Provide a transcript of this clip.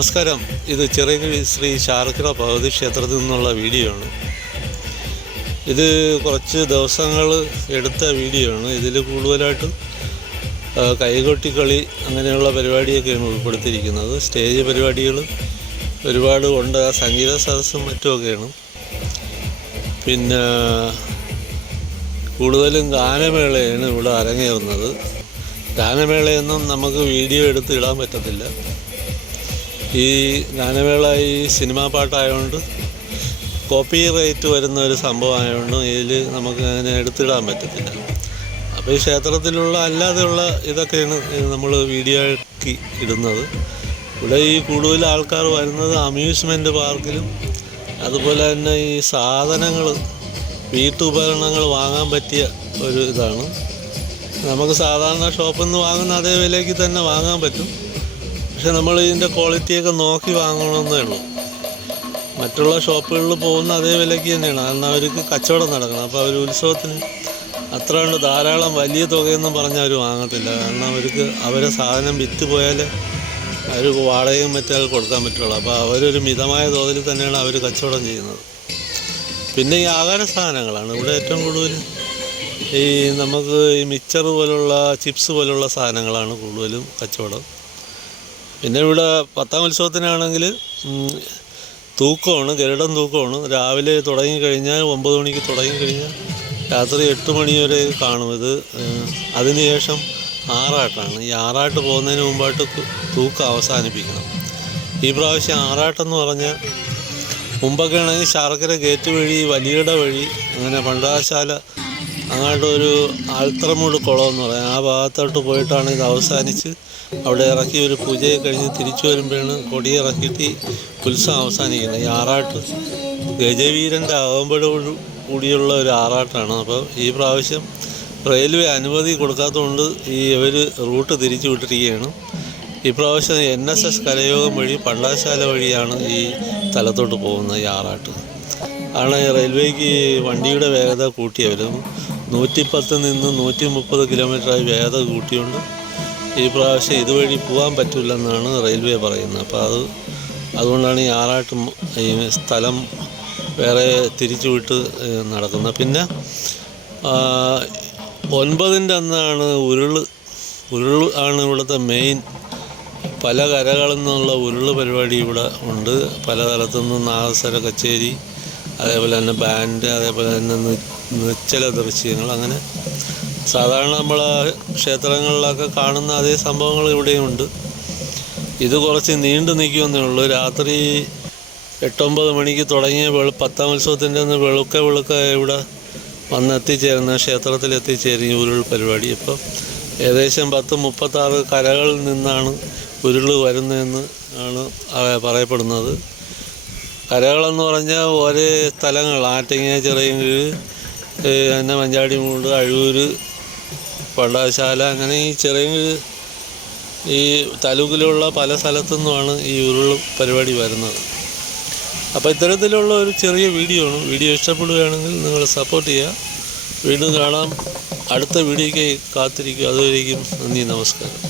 നമസ്കാരം. ഇത് ചിറയൻകീഴ് ശ്രീ ശാർക്കിട ഭഗവതി ക്ഷേത്രത്തിൽ നിന്നുള്ള വീഡിയോ ആണ്. ഇത് കുറച്ച് ദിവസങ്ങൾ എടുത്ത വീഡിയോ ആണ്. ഇതിൽ കൂടുതലായിട്ടും കൈകൊട്ടിക്കളി അങ്ങനെയുള്ള പരിപാടിയൊക്കെയാണ് ഉൾപ്പെടുത്തിയിരിക്കുന്നത്. സ്റ്റേജ് പരിപാടികൾ ഒരുപാട് ഉണ്ട്. സംഗീത സദസ്സും മറ്റുമൊക്കെയാണ്. പിന്നെ കൂടുതലും ഗാനമേളയാണ് ഇവിടെ അരങ്ങേറുന്നത്. ഗാനമേളയൊന്നും നമുക്ക് വീഡിയോ എടുത്ത് ഇടാൻ പറ്റത്തില്ല. ഈ ഗാനമേള ഈ സിനിമാ പാട്ടായതുകൊണ്ട് കോപ്പി റൈറ്റ് വരുന്ന ഒരു സംഭവമായതുകൊണ്ട് ഇതിൽ നമുക്ക് അങ്ങനെ എടുത്തിടാൻ പറ്റത്തില്ല. അപ്പോൾ ഈ ക്ഷേത്രത്തിലുള്ള അല്ലാതെയുള്ള ഇതൊക്കെയാണ് നമ്മൾ വീഡിയോ ആക്കി ഇടുന്നത്. ഇവിടെ ഈ കൂടുതൽ ആൾക്കാർ വരുന്നത് അമ്യൂസ്മെൻറ്റ് പാർക്കിലും അതുപോലെ തന്നെ ഈ സാധനങ്ങൾ വീട്ടുപകരണങ്ങൾ വാങ്ങാൻ പറ്റിയ ഒരു ഇതാണ്. നമുക്ക് സാധാരണ ഷോപ്പിൽ നിന്ന് വാങ്ങുന്ന അതേ വിലയ്ക്ക് തന്നെ വാങ്ങാൻ പറ്റും. പക്ഷെ നമ്മൾ ഇതിൻ്റെ ക്വാളിറ്റിയൊക്കെ നോക്കി വാങ്ങണമെന്നേ ഉള്ളൂ. മറ്റുള്ള ഷോപ്പുകളിൽ പോകുന്ന അതേ വിലയ്ക്ക് തന്നെയാണ്. കാരണം അവർക്ക് കച്ചവടം നടക്കണം. അപ്പോൾ അവർ ഉത്സവത്തിന് അത്ര കൊണ്ട് ധാരാളം വലിയ തുകയൊന്നും പറഞ്ഞാൽ അവർ വാങ്ങത്തില്ല. കാരണം അവർക്ക് അവരെ സാധനം വിറ്റ് പോയാൽ അവർ വാടകയും മറ്റേ കൊടുക്കാൻ പറ്റുള്ളൂ. അപ്പോൾ അവരൊരു മിതമായ തോതിൽ തന്നെയാണ് അവർ കച്ചവടം ചെയ്യുന്നത്. പിന്നെ ഈ ആഹാര സാധനങ്ങളാണ് ഇവിടെ ഏറ്റവും കൂടുതൽ. ഈ നമുക്ക് ഈ മിക്സർ പോലുള്ള ചിപ്സ് പോലുള്ള സാധനങ്ങളാണ് കൂടുതലും കച്ചവടം. പിന്നെ ഇവിടെ 10ാം ഉത്സവത്തിനാണെങ്കിൽ തൂക്കമാണ്, ഗരുഡൻ തൂക്കമാണ്. രാവിലെ തുടങ്ങിക്കഴിഞ്ഞാൽ 9 മണിക്ക് തുടങ്ങിക്കഴിഞ്ഞാൽ രാത്രി 8 മണി വരെ കാണും. ഇത് അതിനുശേഷം ആറാട്ടാണ്. ഈ ആറാട്ട് പോകുന്നതിന് മുമ്പായിട്ട് തൂക്കം അവസാനിപ്പിക്കണം. ഈ പ്രാവശ്യം ആറാട്ടെന്ന് പറഞ്ഞാൽ മുമ്പൊക്കെ ആണെങ്കിൽ ശർക്കര ഗേറ്റ് വഴി വലിയട വഴി അങ്ങനെ പണ്ടാശാല അങ്ങോട്ടൊരു ആൽത്തറമൂട് കുളമെന്ന് പറയാം, ആ ഭാഗത്തോട്ട് പോയിട്ടാണ് ഇത് അവസാനിച്ച് അവിടെ ഇറക്കി ഒരു പൂജയെ കഴിഞ്ഞ് തിരിച്ചു വരുമ്പോഴാണ് കൊടിയിറക്കിയിട്ട് ഉത്സവം അവസാനിക്കുന്നത്. ഈ ആറാട്ട് ഗജവീരൻ്റെ അകമ്പഴോട് കൂടിയുള്ള ഒരു ആറാട്ടാണ്. അപ്പോൾ ഈ പ്രാവശ്യം റെയിൽവേ അനുമതി കൊടുക്കാത്തതുകൊണ്ട് ഇവർ റൂട്ട് തിരിച്ചു വിട്ടിരിക്കുകയാണ്. ഈ പ്രാവശ്യം NSS കരയോഗം വഴി പണ്ടാശാല വഴിയാണ് ഈ സ്ഥലത്തോട്ട് പോകുന്നത്. ഈ ആറാട്ട് ആണ് റെയിൽവേക്ക് വണ്ടിയുടെ വേഗത കൂട്ടിയവരും 110 നിന്ന് 130 കിലോമീറ്ററായി വേഗത കൂട്ടിയുകൊണ്ട് ഈ പ്രാവശ്യം ഇതുവഴി പോകാൻ പറ്റില്ലെന്നാണ് റെയിൽവേ പറയുന്നത്. അപ്പോൾ അതുകൊണ്ടാണ് ഈ ആറാട്ട് ഈ സ്ഥലം വേറെ തിരിച്ചു വിട്ട് നടക്കുന്നത്. പിന്നെ 9ൻ്റെ അന്നാണ് ഉരുൾ ആണ് ഇവിടുത്തെ മെയിൻ. പല കരകളിൽ നിന്നുള്ള ഉരുൾ പരിപാടി ഇവിടെ ഉണ്ട്. പല സ്ഥലത്തുനിന്ന് നാദസ്വര കച്ചേരി, അതേപോലെ തന്നെ ബാൻഡ്, അതേപോലെ തന്നെ നിശ്ചല ദൃശ്യങ്ങൾ, അങ്ങനെ സാധാരണ നമ്മൾ ക്ഷേത്രങ്ങളിലൊക്കെ കാണുന്ന അതേ സംഭവങ്ങൾ ഇവിടെയും ഉണ്ട്. ഇത് കുറച്ച് നീണ്ടു നിൽക്കുമെന്നേ ഉള്ളൂ. രാത്രി 8-9 മണിക്ക് തുടങ്ങിയ 10ാം ഉത്സവത്തിൻ്റെ അന്ന് വെളുക്ക ഇവിടെ വന്നെത്തിച്ചേരുന്ന ക്ഷേത്രത്തിൽ എത്തിച്ചേരും ഉരുൾ പരിപാടി. ഇപ്പം ഏകദേശം 10-36 കരകളിൽ നിന്നാണ് ഉരുൾ വരുന്നതെന്ന് ആണ് പറയപ്പെടുന്നത്. കരകളെന്ന് പറഞ്ഞാൽ ഒരേ സ്ഥലങ്ങൾ ആറ്റിങ്ങ, ചിറയൻകീഴ്, പിന്നെ മഞ്ചാടിമൂട്, അഴൂർ, പണ്ടാശാല, അങ്ങനെ ഈ ചിറയൻകീഴ് ഈ താലൂക്കിലുള്ള പല സ്ഥലത്തു നിന്നുമാണ് ഈ ഉരുൾ പരിപാടി വരുന്നത്. അപ്പോൾ ഇത്തരത്തിലുള്ള ഒരു ചെറിയ വീഡിയോ ആണ്. വീഡിയോ ഇഷ്ടപ്പെടുകയാണെങ്കിൽ നിങ്ങൾ സപ്പോർട്ട് ചെയ്യുക. വീണ്ടും കാണാം. അടുത്ത വീഡിയോയ്ക്ക് കാത്തിരിക്കുക. അതുവരേക്കും നന്ദി, നമസ്കാരം.